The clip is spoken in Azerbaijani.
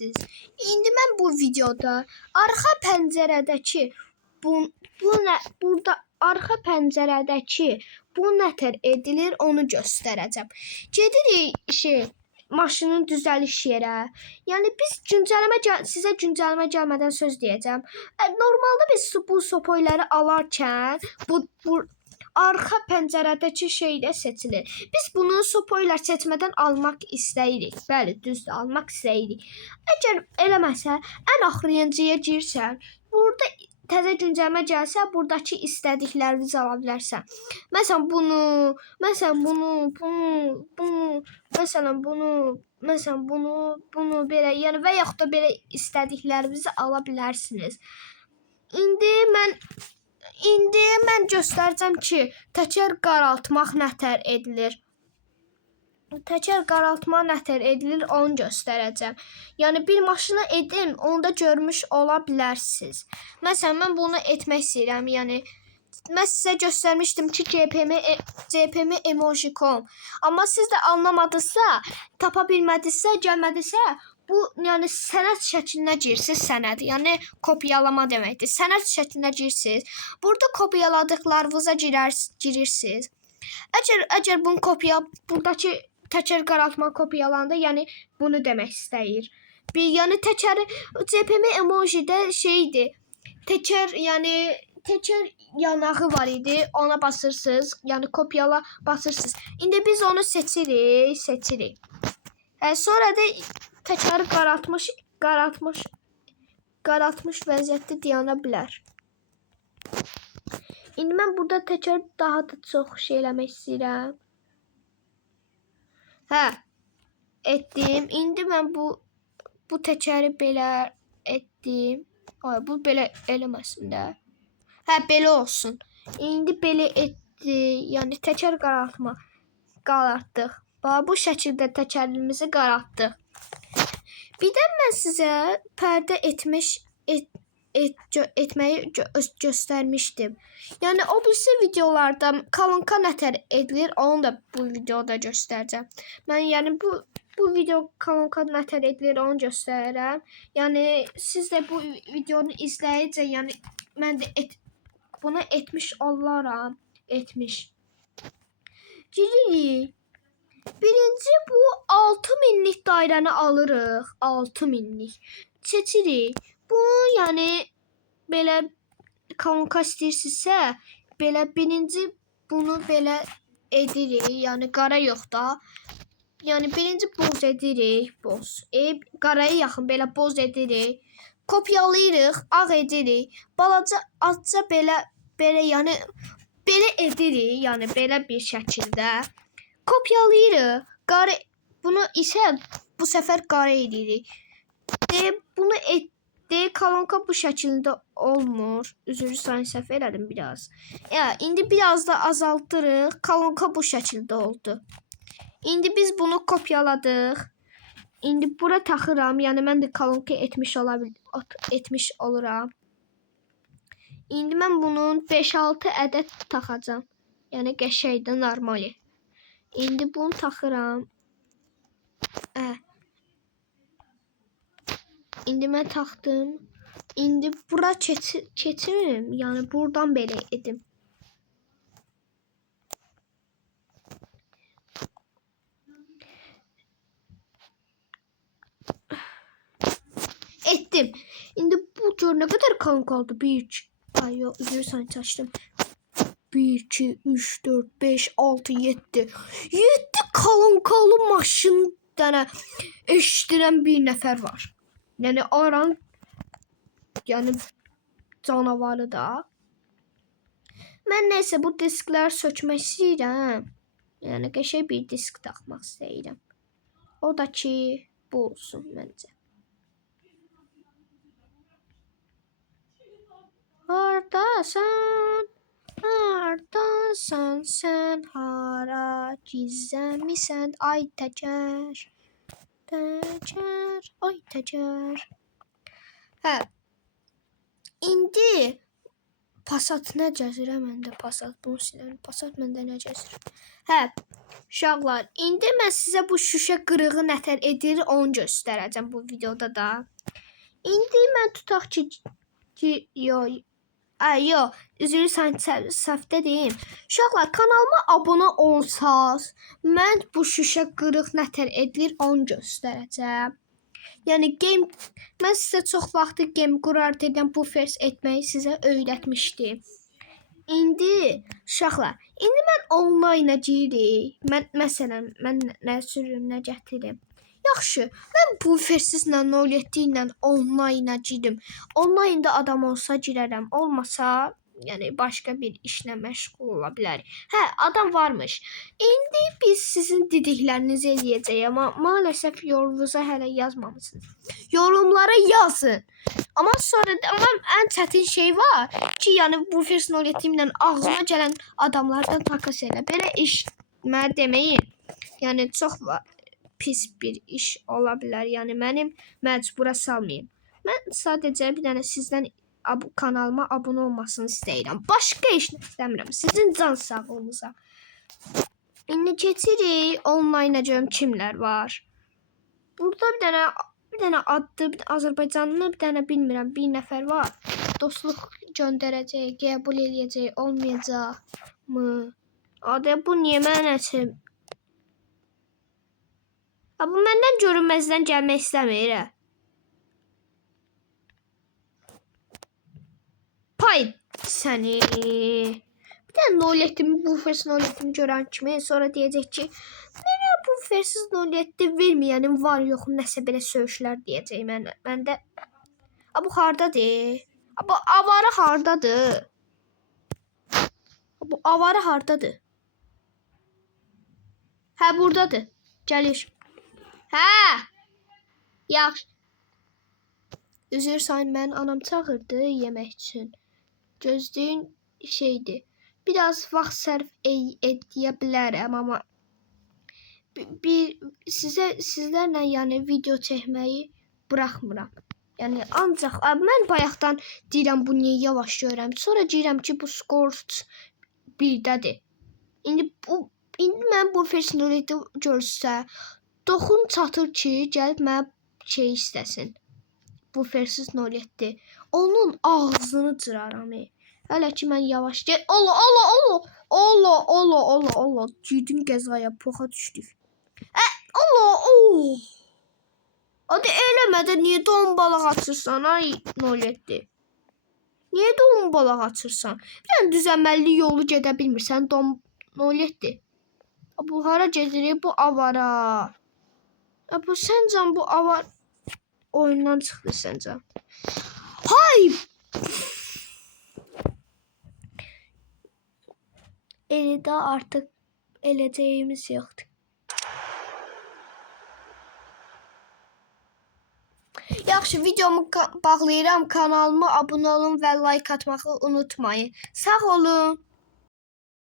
biləcəksiniz. İndi mən bu videoda arxa pəncərədəki burada arxa pəncərədəki bu nətər edilir onu göstərəcəm. Gedirik maşının düzəliş yerə. Yəni biz sizə güncəlmə gəlmədən söz deyəcəm. Normalda biz bu sopoyları alarkən bu arxa pəncərədəki şeydə seçilir. Biz bunu sopoyla seçmədən almaq istəyirik. Bəli, düzdür, almaq istəyirik. Əgər eləməsə, ən axırıncıya girsən, burada təzə güncəlmə gəlsə, buradakı istədiklərinizi ala bilərsən. Məsələn, bunu belə, yəni və yaxud da belə istədiklərinizi ala bilərsiniz. İndi mən göstərəcəm ki, təkər qaraltmaq nətər edilir. Təkər qaraltma nətər edilir, onu göstərəcəm. Yəni, bir maşını edin, onu da görmüş ola bilərsiniz. Məsələn, mən bunu etmək istəyirəm. Yəni, mən sizə göstərmişdim ki, CPM emoji.com. Amma siz də anlamadınızsa, tapa bilmədinizsə, gəlmədinizsə, bu, yəni, sənəd şəklinə girirsiniz, sənəd. Yəni, kopyalama deməkdir. Sənəd şəklinə girirsiniz. Burada kopyaladıqlarınıza girirsiniz. Əgər bunu buradakı təkər qaraltma kopyalanda, yəni bunu demək istəyir. Yəni təkər CPM emojidə şeydir. Təkər yanağı var idi. Ona basırsınız. Yəni kopyala basırsınız. İndi biz onu seçirik. Sonra da təkəri qaraltmış vəziyyətdə dayana bilər. İndi mən burada təkər daha da çox şey eləmək istəyirəm. Etdim. İndi mən bu təkəri belə etdim. Bu belə eləməsin də. Belə olsun. İndi belə etdi. Yəni təkər qaraltdıq. Bu şəkildə təkərimizi qaraltdıq. Bir də mən sizə pərdə etməyi göstərmişdim. Yəni o birisi videolarda kolonka nətər edilir, onu da bu videoda göstərəcəm. Mən yəni bu video kolonka nətər edilir, onu göstərirəm. Yəni siz də bu videonu izləyicə, yəni mən də bunu etmiş olaram. Giririk. Birinci bu 6000'lik dairəni alırıq. 6000'lik. Seçirik. Bunu yəni belə kolonka istəyirsinizsə, belə birinci bunu belə edirik. Yəni qara yox da. Yəni birinci boz edirik. Qaraya yaxın belə boz edirik. Kopyalayırıq, ağ edirik. Azca belə yəni belə edirik. Yəni belə bir şəkildə. Kopyalayırıq. Bunu isə bu səfər qara edirik. Bunu kolonka bu şəkildə olmur. Üzrü sayın səhv elədim biraz. İndi biraz da azaltırıq. Kolonka bu şəkildə oldu. İndi biz bunu kopyaladıq. İndi bura taxıram. Yəni mən də kolonka etmiş oluram. İndi mən bunun 5-6 ədəd taxacam. Yəni qəşəngdir, normali. İndi bunu taxıram. İndi mən taxdım. İndi bura keçirim. Yəni buradan belə edim. Etdim. İndi bu gör nə qədər kolonka oldu. 1, 2, 3, 4, 5, 6, 7. 7 kolonkalı maşın dənə eşidirən bir nəfər var. Yəni aran canavarı da. Mən nəysə bu diskləri sökmək istəyirəm. Yəni qəşəng bir disk taxmaq istəyirəm. O da ki bu olsun məncə. Hardasan sən, hara gizlənmisən, ay təkər, ay təkər. İndi Passat nə cəzirə məndə Passat. Bunu silən Passat məndə nə cəzir. Hə, uşaqlar, indi mən sizə bu şüşə qırığı nətər edir onu göstərəcəm bu videoda da. İndi mən tutaq ki üzrü səhvdə deyim. Uşaqlar, kanalıma abunə olsaz, mən bu şüşə qırıq nətər edilir onu göstərəcəm. Yəni mən sizə çox vaxtı game qurarkən bu fers etməyi sizə öyrətmişdim. İndi uşaqlar, indi mən onlayna girik. Məsələn, mən nə sürüm, nə gətirim. Yaxşı, mən bu fersizlə 07 ilə onlayna girim. Onlaynda adam olsa girərəm, olmasa, yəni başqa bir işlə məşğul ola bilərik. Hə, adam varmış. İndi biz sizin dediklərinizi eləyəcəyik, amma maalesef yorumunuza hələ yazmamısınız. Yorumlara yazın. Amma sonra ən çətin şey var ki, yəni bu fers 07 ilə ağzıma gələn adamlardan takas elə. Belə iş mənə deməyin. Yəni çox pis bir iş ola bilər. Yəni mənim məcbura salmayın. Mən sadəcə bir dənə sizdən kanalıma abunə olmasını istəyirəm. Başqa iş istəmirəm. Sizin can sağlığınıza. İndi keçirik onlayna görüm kimlər var. Burada bir dənə adlı, bir Azərbaycanlı, bir dənə bilmirəm, bir nəfər var. Dostluq göndərəcək, qəbul eləyəcək, olmayacaqmı? Adə bu niyə mənə üçün? Bu məndən görünməzdən gəlmək istəmir. Pay səni. Bir dənə 07'mi bu fers 07'mi görən kimi sonra deyəcək ki, mənə bu fersiz 07 verməyənim var yox, nəsə belə söyüşlər deyəcək mənə. Məndə bu hardadır? Bu avarı hardadır? Bu avarı hardadır? Hə, buradadır. Gəlir. Hə. Yaxşı. Üzr sayın, mən anam çağırdı yemək üçün. Gözləyin şeydir. Biraz vaxt sərf edə bilərəm, amma sizlərlə yəni video çəkməyi buraxmıram. Yəni ancaq mən bayaqdan deyirəm bu niyə yavaş görürəm. Sonra deyirəm ki bu skort 1-dədir. İndi mən bu fers-07 görsə doxun çatır ki, gəlib mənə şey istəsin. Bu fersiz 07. Onun ağzını cıraram. Hələ ki mən yavaş gəl. Allah. Girdim qəzaya, poxa düşdük. Allah. Hadi eləmədən niyə don balıq açırsan ay 07? Niyə don balıq açırsan? Bir dənə düzəməlli yolu gedə bilmirsən don 07. Bu hara gedirik bu avara? Bu səncə bu avar oyundan çıxdı səncə? Hay! Elidə artıq eləcəyimiz yoxdur. Yaxşı, videomu bağlayıram. Kanalıma abunə olun və like atmağı unutmayın. Sağ olun.